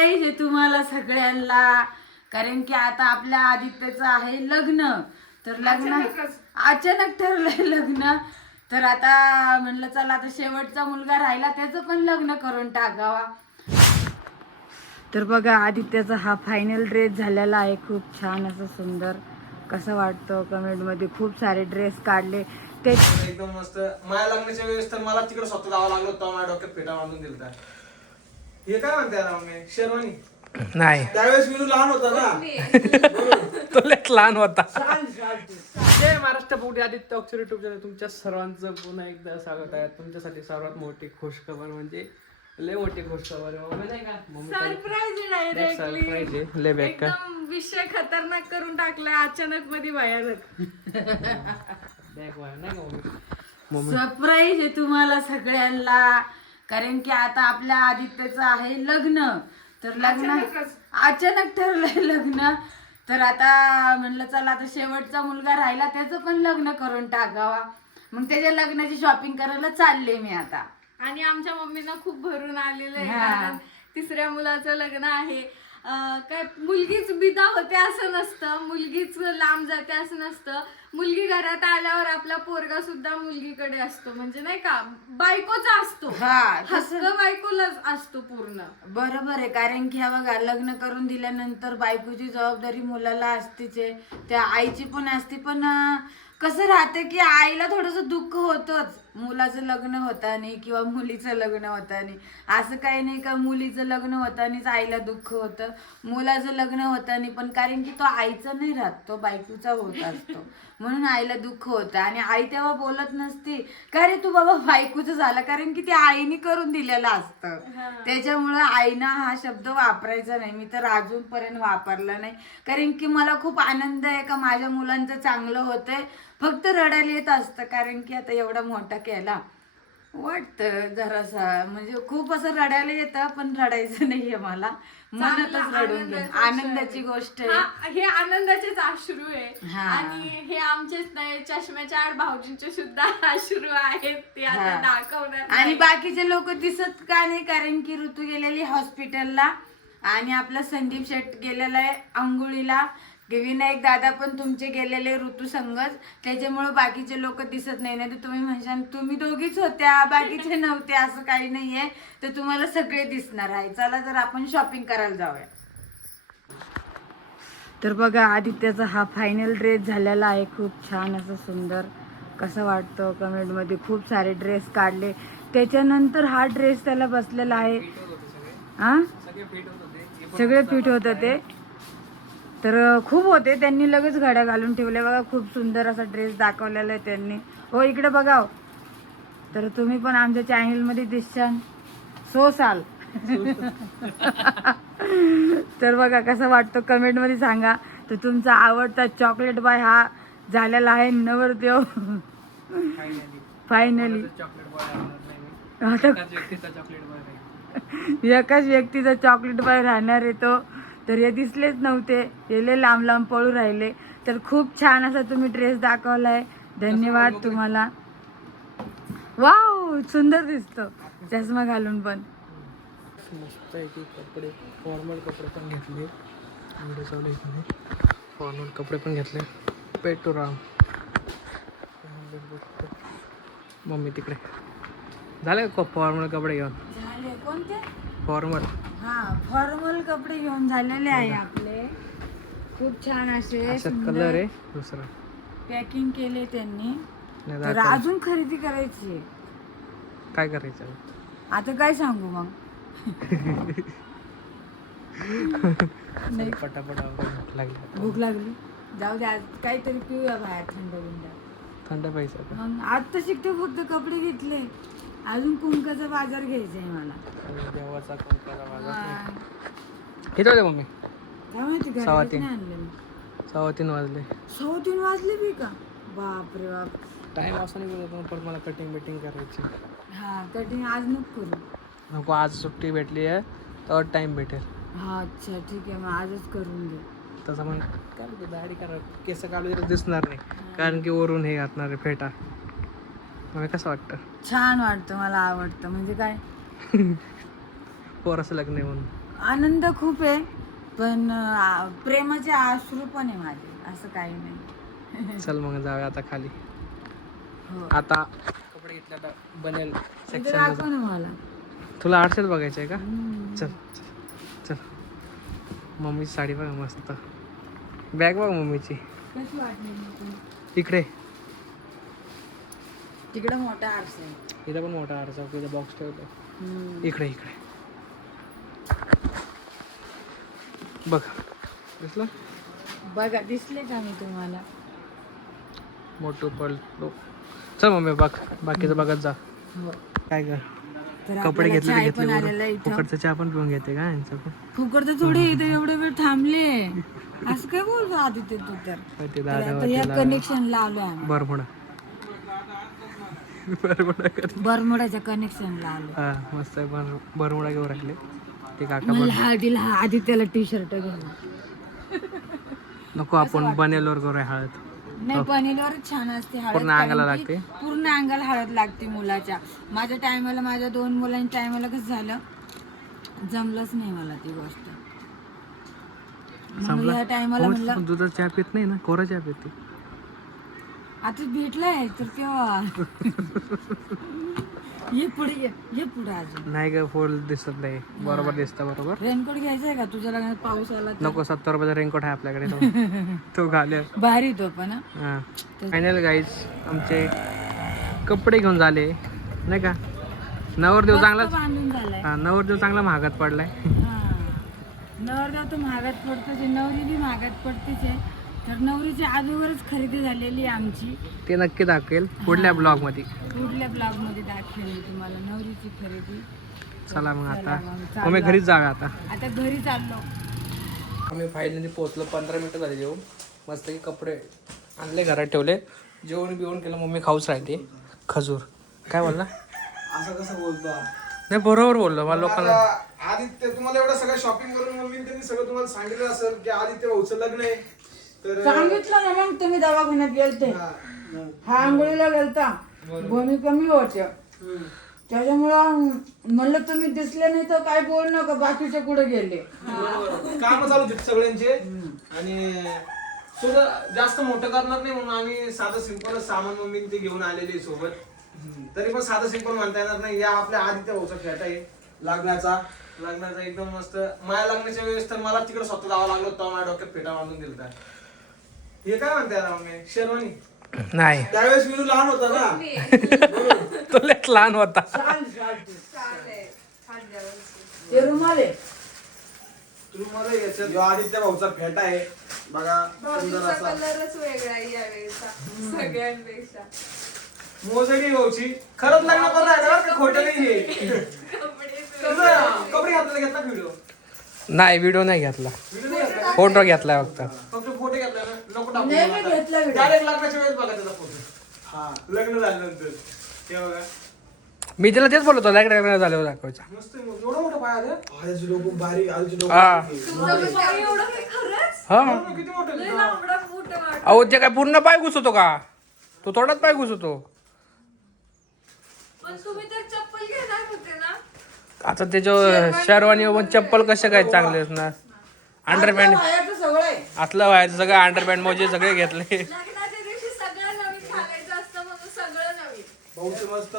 Surprise आहे तुम्हाला सगळ्यांना, कारण की आता आपल्या आदित्यचं आहे लग्न. तर लग्न अचानक ठरलंय लग्न. तर आता म्हणलं चला आता शेवटचा मुलगा राहिला त्याचं पण लग्न करून टाकावा. तर बघा आदित्यचा हा फायनल ड्रेस झालेला आहे, खूप छान असं सुंदर. कसं वाटतं कमेंट मध्ये. खूप सारे ड्रेस काढले ते एकदम मस्त. माझ्या लग्नाच्या वेळेस तर मला तिकडे स्वतः जावं लागलं होतं, माझ्या डोक्यात फेटा बांधून दिलता. हे काय म्हणते ना मम्मी, शेरवानी नाही त्यावेळेस मी लहान होता ना. तुला लहान होता. जय महाराष्ट्र पोटी आदित्य अक्षर युट्यूब चॅनल तुमच्या सर्वांचं पुन्हा एकदा स्वागत आहे. तुमच्यासाठी सर्वात मोठी खुशखबर म्हणजे लय मोठी खुशखबर आहे मम्मी, नाही का? सरप्राईज सरप्राईज आहे लय बेकार. एकदम विषय खतरनाक करून टाकलाय अचानक मध्ये भयानक. नाही का मम्मी? सरप्राईज आहे तुम्हाला सगळ्यांना, कारण की आता आपल्या आदित्यचं आहे लग्न. तर लग्न अचानक ठरलंय लग्न. तर आता म्हणलं चला आता शेवटचा मुलगा राहिला त्याचं पण लग्न करून टाकावा. मग त्याच्या लग्नाची शॉपिंग करायला चालले मी आता. आणि आमच्या मम्मीला खूप भरून आलेलं आहे, हा. कारण तिसऱ्या मुलाचं लग्न आहे. काय मुलगीच बिदा होते असं नसतं, मुलगीच लांब जाते असं नसतं. मुलगी घरात आल्यावर आपला पोरगा सुद्धा मुलगीकडे असतो, म्हणजे नाही का, बायकोचा असतो. हा, हक्क बायकोलाच असतो पूर्ण. बरोबर आहे, कारण की हा बघा लग्न करून दिल्यानंतर बायकोची जबाबदारी मुलाला असतेच आहे, त्या आईची पण असते. पण कसं राहतं की आईला थोडंसं दुःख होतंच मुलाचं लग्न होतानी किंवा मुलीचं लग्न होतानी. असं काही नाही का मुलीचं लग्न होतानीच आईला दुःख होतं, मुलाचं लग्न होतानी पण, कारण की तो आईचा नाही राहत, तो बायकोचा होत असतो, म्हणून आईला दुःख होतं. आणि आई तेव्हा बोलत नसती का रे तू बाबा बायकोचं झालं, कारण की ते आईने करून दिलेलं असतं. त्याच्यामुळं आईनं हा शब्द वापरायचा नाही. मी तर अजूनपर्यंत वापरला नाही, कारण की मला खूप आनंद आहे का माझ्या मुलांचं चांगलं होतंय. फक्त रडायला येत असतं, कारण की आता एवढा मोठा केला वाटतं जरासा, म्हणजे खूप असं रडायला येतं, पण रडायचं नाहीये मला, मनातच रडून घे. आनंदाची गोष्ट आहे. हे आनंदाचेच अश्रू आहे. हा. आणि हे आमचेच नाही, चष्म्याच्या आड भाऊजींचे सुद्धा अश्रू आहेत, ते आता हा. दाखवणार आणि नाही. बाकीचे लोक दिसत का नाही, कारण की ऋतू गेलेली हॉस्पिटलला आणि आपला संदीप शेट गेलेला आहे आंघोळीला, विनायक दादा पण तुमचे गेलेले ऋतू संगच, त्याच्यामुळे बाकीचे लोक दिसत नाही. तर तुम्ही म्हणशाल तुम्ही दोघीच होत्या बाकीचे नव्हते, असं काही नाहीये. तर तुम्हाला सगळे दिसणार आहे. चला तर आपण शॉपिंग करायला जाऊया. तर बघा आदित्यचा हा फायनल ड्रेस झालेला आहे, खूप छान असं सुंदर. कसं वाटतं कमेंट मध्ये. खूप सारे ड्रेस काढले त्याच्यानंतर हा ड्रेस त्याला बसलेला आहे. हा सगळे फिट होत होते, तर खूप होते. त्यांनी लगेच घड्या घालून ठेवल्या बघा. खूप सुंदर असा ड्रेस दाखवलेला आहे त्यांनी. हो इकडे बघा. तर तुम्ही पण आमच्या चॅनलमध्ये दिसशाल 100 साल. तर बघा कसं वाटतं कमेंटमध्ये सांगा. तर तुमचा आवडता चॉकलेट बाय हा झालेला आहे नवरदेव फायनली. एकाच व्यक्तीचा चॉकलेट बाय राहणार आहे तो. तर हे दिसलेच नव्हते, हे लय लांब लांब पळू राहिले. तर खूप छान असा तुम्ही ड्रेस दाखवलाय, धन्यवाद तुम्हाला. वाव सुंदर दिसतो चष्मा घालून पण. मस्त आहे की कपडे, फॉर्मल कपडे पण घेतले. व्हिडिओ चालू आहे, फॉर्मल कपडे पण घेतले. पेटोराम मम्मी तिकडे झाले का फॉर्मल कपडे घेऊन? झाले कोणते? फॉर्मल. हा फॉर्मल कपडे घेऊन झालेले आहे आपले. खूप छान असे कलर आहे दुसरा पॅकिंग केले त्यांनी. नाही तर दाखव. अजून खरेदी करायची आहे. काय करायचं आता काय सांगू मग. नाही पटापट भूक लागली. भूक लागली, जाऊ दे आज काहीतरी पिऊया बाहेर थंड बिंड. थंड पैसा मग आता शिकते फक्त कपडे घेतले, अजून कुंकाचा बाजार घ्यायचा आहे मला. देवाचा कुंकाचा बाजार. हा. किती वाजले मम्मी? काय माहिती घरात 3:15. नाही आणलेलं. 3:15 वाजले. 3:15 वाजले बी का? बापरे बाप. टाइम असा नाही बोलतो, पण मला कटिंग बिटिंग करायची. हा कटिंग आज नको करू. नको, आज सुट्टी भेटली आहे तर टाइम भेटेल. हा अच्छा ठीक आहे, मग आजच करून घे. तसं मग काय म्हणते, दाढी करा, केस काढू तर दिसणार नाही, कारण की वरून हे घातणार आहे फेटा. मला कसं वाटतं? छान वाटतं, मला आवडतं. म्हणजे काय पोराचं लग्न आहे म्हणून. आनंद खूप आहे, पण प्रेमाचे अश्रू पण आहे माझे, असं काही नाही. चल मग जाऊया आता खाली. हो. आता कपडे घेतले, आता बनेल इथे सेक्शन. दाखव ना मला. तुला आरशात बघायचं आहे का? चल चल. मम्मीची साडी बघ मस्त. बॅग बघ मम्मीची. कशी वाटली तुला? इकडे तिकडे मोठा आरसा आहे. इथं पण मोठा आरसा, इथं बॉक्स ठेवतो. इकडे इकडे बघ, दिसलं? बघा, दिसले का मी तुम्हाला? मोठं पडलो. चल मम्मी बघ, बाकीचं बघत जा. हो. काय कर, तर कपडे आपल्याला घेतले चाय तर पण आलेला घेतले. इथं. फुकटचा चहा पण पिऊन घेते का यांचं पण? फुकट तर थोडे इथे एवढे वेळ थांबले. असं काय बोलतो आदित्य तू तर? ते तर दादा आता या कनेक्शन लावलं आम्ही. बरमुडा बरमुडा कर. बरमुडाच्या कनेक्शन लावलं. हा मस्त आहे. बरमुडा घेऊन राहिले ते काका. मला हळदीला आदित्यला टी शर्ट घ्यायला. नको, आपण बनेलवर करूया हळद. नाही, पनीरवरच छान असते हळद. पूर्ण अंगाला कारण की लागते? पूर्ण अंगाला हळद लागते मुलाच्या. माझ्या टायमाला, माझ्या 2 मुलांच्या टायमाला कसं झालं, जमलंच नाही मला ती गोष्ट. म्हणून या टायमाला म्हणलं पण दुधाचा चहा पित नाही ना, कोरा चहा पिते. आता भेटलाय तर केव्हा. ये पुढे, ये पुढे अजून. नाही ग, फोल दिसत नाही. बरोबर दिसतं बरोबर. रेनकोट घ्यायचा का तुझ्या लग्नात? पाऊस आला तर. नको, 70 रुपयाचा रेनकोट आहे आपल्याकडे. तो घाले. भारी तो पण हा. हा फायनल गाईज, आमचे कपडे घेऊन झाले नाही का. नवरदेव मस्त चांगला, बांधून झालाय. हा नवरदेव चांगला महागात पडलाय. हा. नवरदेव तर महागात पडतोच आहे, नवरी बी महागात पडतेच आहे. तर नवरीची अगोदरच खरेदी झालेली आहे आमची. ते नक्की दाखवेल पुढल्या ब्लॉग मध्ये. पुढल्या ब्लॉग मध्ये दाखवेल मी तुम्हाला नवरीची खरेदी. चला मग आता चाललो. आम्ही घरीच जाऊया आता. आता घरी चाललो. आम्ही फायनली पोहोचलो. 15 मिनिटं झाली जेवून. मस्त की कपडे आणले, घरात ठेवले, जेवण बिवून केलं. मम्मी खाऊच राहते खजूर. काय बोलला? असं कसं बोलतो? नाही बरोबर बोललो मला. लोकांना आदित्य, तुम्हाला एवढं सगळं शॉपिंग करून मम्मीने त्यांनी सगळं तुम्हाला सांगितलं असेल की आदित्य भाऊचं लग्न आहे. तर सांगितलं ना मग, तुम्ही दवाखान्यात गेलते. हा आंघोळीला गेलता, भूमी कमी होत्या. त्याच्यामुळं म्हणलं तुम्ही दिसले नाही तर काय बोल नका, बाकीचे कुठे गेले. काम चालू होते सगळ्यांचे. आणि सुद्धा जास्त मोठं करणार नाही म्हणून आम्ही साधं सिंपल सामान मम्मी ते घेऊन आलेले सोबत. तरी पण साधं सिंपल म्हणता येणार नाही. या आपल्या आदित्य भाऊचा फेटा आहे लग्नाचा एकदम मस्त. माझ्या लग्नाच्या वेळेस तर मला तिकडे स्वतः जावं लागलं होतं, माझ्या डोक्यात फेटा बांधून दिलता. हे काय म्हणताय ना मम्मी? शेरवानी. नाही, त्यावेळेस मी लहान होता ना. तो लयच लहान होता. ते रुमाल आहे. तुम्हाला याच्यात आदित्य भाऊचा फेटा आहे बघा, सुंदर असा. कलरच वेगळा आहे यावेळेचा सगळ्यांपेक्षा. मोजडी भाऊची खरंच लग्न पण राहिलं का? खोटं नाहीये. कपडे घातले, घेतला व्हिडिओ? नाही, व्हिडिओ नाही घेतला, फोटो घेतलाय फक्त. फक्त फोटो घेतला ना, नको टाकू. नाही, नाही घेतला व्हिडिओ. डायरेक्ट लग्नाच्या वेळेस बघा त्याचा फोटो. हा, लग्न झाल्यानंतर ते बघा. मी तिला तेच बोलतो, लग्न झाल्यावर दाखवायचा. मस्त आहे, एवढं मोठं पाय आलं. आजची लोक बारीक, आजची लोक हा. एवढं काही खरंच हा, किती मोठं लय आहे. लांबडा फूट वाटत. अहो ते काय पूर्ण पाय घुसतो का? तो थोडाच पाय घुसतो. पण तुम्ही तर चप्पल घेणार होते ना? आता त्याच्या शेरवानी व चप्पल कसे काय चांगले असणार? अंडरपॅन्ट बाहेरचं सगळं आहे. असलं व्हायचं सगळं, अंडरपॅन्ट मोजे सगळे घेतले. लग्नाच्या दिवशी सगळं नवीन घालायचं असतं म्हणून सगळं नवीन. भाऊचे मस्त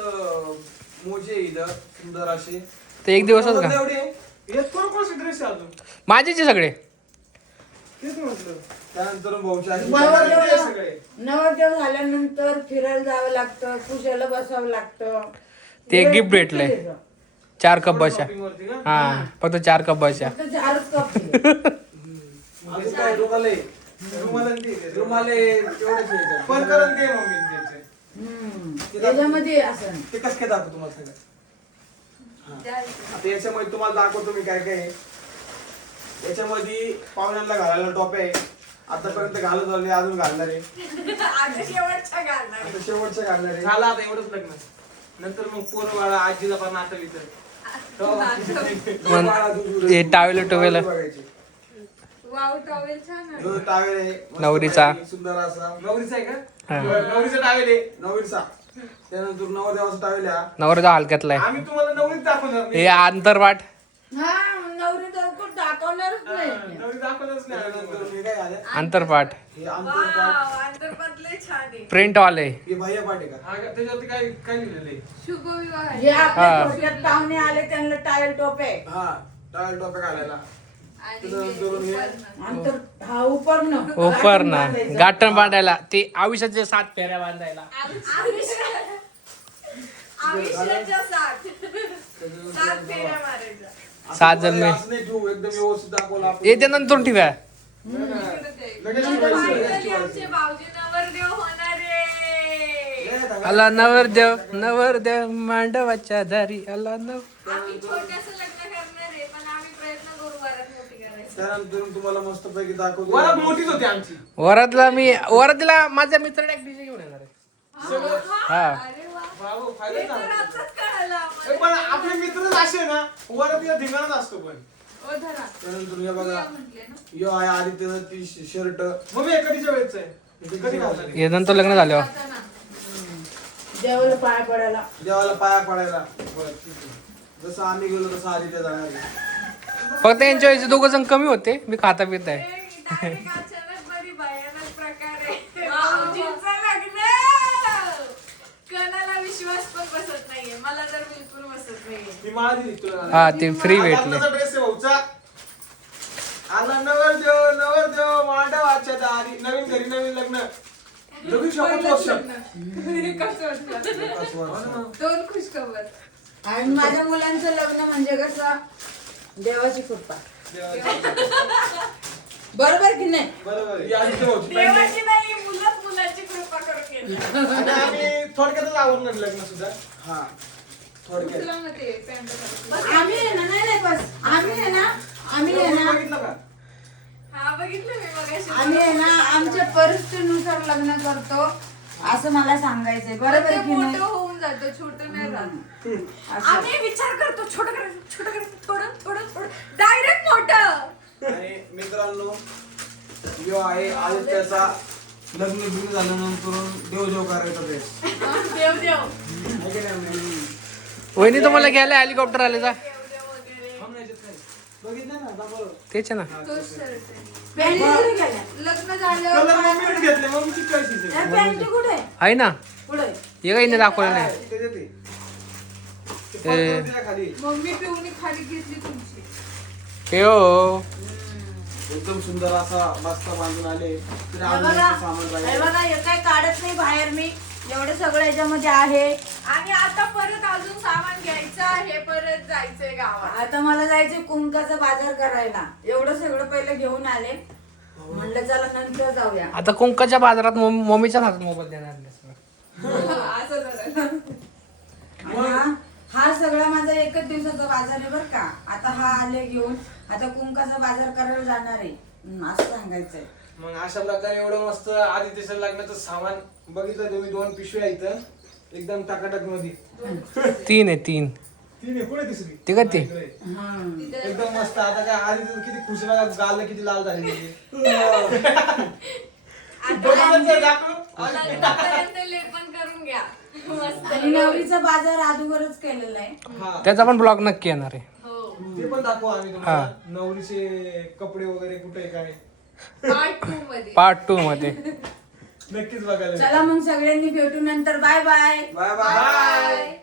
मोजे इथं सुंदर असे. ते एक दिवसच का? एवढे येत कोणकोणचे ड्रेस आहे अजून? माझेच सगळे. तेच म्हटलं. त्यानंतर भाऊच्या नवरदेव झाल्यानंतर फिरायला जावं लागतं, पूजेला बसावं लागतं. ते एक गिफ्ट भेटलंय, 4 कप बशा. शॉपिंग वरती का? हा, फक्त 4 कप बशा. फक्त 4च कप दिले. अजून काय रुमाले तेवढेच आहे. पण करून दे मम्मी त्याचे. त्याच्यामध्ये असं ते कसं काय दाखवतो तुम्हाला सगळं? आता याच्यामध्ये तुम्हाला दाखवतो मी काय काय आहे. याच्यामध्ये पाहुण्यांना घालायला टॉप आहे. आतापर्यंत घालत आले, अजून घालणार आहे. आता शेवटच्या घालणार. आता शेवटचं घालणार आहे. झालं आता एवढंच लग्न. नंतर मग पोरं बाळा, आजीला पण नाटक इथं. हे टावेल टोवेल वाव टॉवेल छान आहे. टावेल आहे मस्त नवरीचा. पैकी, सुंदर असा. नवरीचा आहे का? हा. नवरीचा टावेल आहे. नवरीचा. त्यानंतर नवरदेवाचा टावेल आहे. नवरदेव हलक्यातला आहे. आम्ही तुम्हाला नवरीच दाखवणार हे नाही. अंतरवाट हा नवरी चौकट दाखवणारच नाही नवरी दाखवलंच नाही. नंतर हे काय झालं अंतरपाठ हे आंतरपाठ आंतरपातले छान आहे. प्रिंट वाले हे भैया पाठ आहे का हा का? त्याच्यावरती काय काय लिहिलेलं आहे? शुभविवाह जे आपल्या हा. थोडक्यात पाहुणे आले त्यांना टायल टोपे हा टाळ टोप्या घालायला आणि त्याच्यानंतर हे उपरणं. अंतर हा उपरणं ओपर ना गाठण बांधायला ते आयुष्याचे 7 फेऱ्या बांधायला आयुष्याच्या 7 फेऱ्या मारायच्या. 7 जण असं नाही ठेवू एकदम व्यवस्थित दाखवलं आपण येते नंतर ठेव्या लगेच आता ठेवायचं, finally लगेच ठेवायचं. आमचे भाऊजी नवरदेव होणार आहे. लय दगा- आला नवरदेव मांडवाच्या दारी आला आम्ही छोटंसं लग्न करणार आहे पण आम्ही प्रयत्न करू वरात मोठी करायची. त्यानंतर तुम्हाला मस्त पैकी दाखवतो वरात मोठीच होती आमची. वरातीला माझ्या मित्राने एक डीजे घेऊन येणार आहे हा. अरे वा. बाबू, हे फायदा तर झाला. आताच कळालं ए, आम्हाला. पण आपले मित्रच असे ना वरात या धिंगाणाच असतो पण. ओ धरा. त्यानंतर हे बघा तुला म्हटले ना. यो आहे आदित्यचं ती शर्ट मग मी कधीच्या वेळेच आहे कधी घालणार आहे? हे नंतर लग्न झाल्यावर आता ना. देवाला पाय पडायला देवाला पाया पडायला बरं, ठीक आहे. जसं आम्ही गेलो तसं आदित्य जाणार आहे. फक्त यांच्या वेळेचे 2 जण कमी होते मी खाता पित आहे हे direct अचानक बरी भयानक प्रकार आहे. भाऊजींचं लग्न. कोणाला विश्वास पण बसत नाहीये मला तर बिलकुल बसत नाहीये. मी माळा दिली तुला घालायला. हा ते फ्री आज भेटले लग्नाचा ड्रेस आहे भाऊचा. आला नवरदेव मांडवाच्या दारी नवीन घरी नवीन लग्न नवीन शपथ वर्ष. कसं वाटलं? पाच वर्ष. 2 खुशखबर. आणि माझ्या मुलांचं लग्न म्हणजे कसं देवाची कृपा बरोबर की नाही बरोबर आहे. ही आदित्य भाऊची पॅन्ट आहे. देवाची नाही मुलंच मुलाची कृपा करून केली. आणि आम्ही थोडक्यातच आवडणार लग्न सुद्धा. हा थोडक्यात तुला ना ते पॅन्ट घालायचं. आम्ही आहे ना नाही नाही बस आम्ही आहे ना आम्ही आहे ना बघितलं का? हा बघितलं मी मगाशी. आम्ही आहे ना आमच्या परिस्थितीनुसार लग्न करतो असं मला सांगायचंय पण बरोबर ते की मोठं नाही होऊन जातं छोटं नाही राहत. असं. आम्ही विचार करतो छोटं करायचं थोडं डायरेक्ट मोठं. आणि मित्रांनो यो आहे आदित्याचा लग्न बिग्न झाल्यानंतर देवदेव करायचा ड्रेस देव देव आहे की नाही? वहिनी तुम्हाला घ्यायला हेलिकॉप्टर आले का देव वगैरे थांब ना, याच्यात काय? बघितलं ना दाखव. तेच आहे ना तोच शर्ट आहे. पॅन्टी कुठे गेल्या लग्न झाल्यावर कलर मम्मीनेच घेतले मम्मीची चॉईस आहे. त्या पॅन्टी कुठे आहे ना पुढे हे काही दाखवलं नाही त्याच्यात आहे. ते ए. पडद्यावर दिल्या खाली. मम्मी पिऊनी खाली घेतली तुमची. हे हो एकदम सुंदर असा बस्ता बांधून आले तरी हे अजून बघा याचं सामान हे राहिलं. बघा हे काय काढत नाही बाहेर मी एवढं सगळं याच्यामध्ये आहे आणि आता परत अजून सामान घ्यायचं आहे परत जायचंय गावात. आता मला जायचं कुंकाचा बाजार करायला एवढं सगळं पहिलं घेऊन आले म्हणलं चला नंतर जाऊया आता कुंकाच्या बाजारात मम्मीच्या हातात मोबाईल देणार नाही. असं झालं. आणि हा सगळा माझा एकच दिवसाचा बाजार आहे बरं का आता हा आले घेऊन आता कुंकाचा बाजार करायला जाणार आहे असं सांगायचंय मग अशा प्रकारे एवढं मस्त आदित्यच्या लग्नाचं सामान बघितलं तुम्ही 2 पिशव्या इथं एकदम टाकाटक मध्ये 3 आहे 3 ती नाही पुढे तिसरी ते का ते? इकडे. हा. एकदम मस्त आता काय आदित्य किती खुश बघा गाल किती लाल झाले लग्नापर्यंत लेपन करून घ्या. मस्त. आणि नवरीचा बाजार अगोदरच केलेला आहे त्याचा पण ब्लॉग नक्की येणार आहे हो. ते पण दाखवू आम्ही तुम्हाला नवरीचे कपडे वगैरे कुठे काय पार्ट 2 मध्ये. पार्ट 2 मध्ये नक्कीच बघायला चला मग सगळ्यांनी भेटू नंतर bye bye bye bye bye.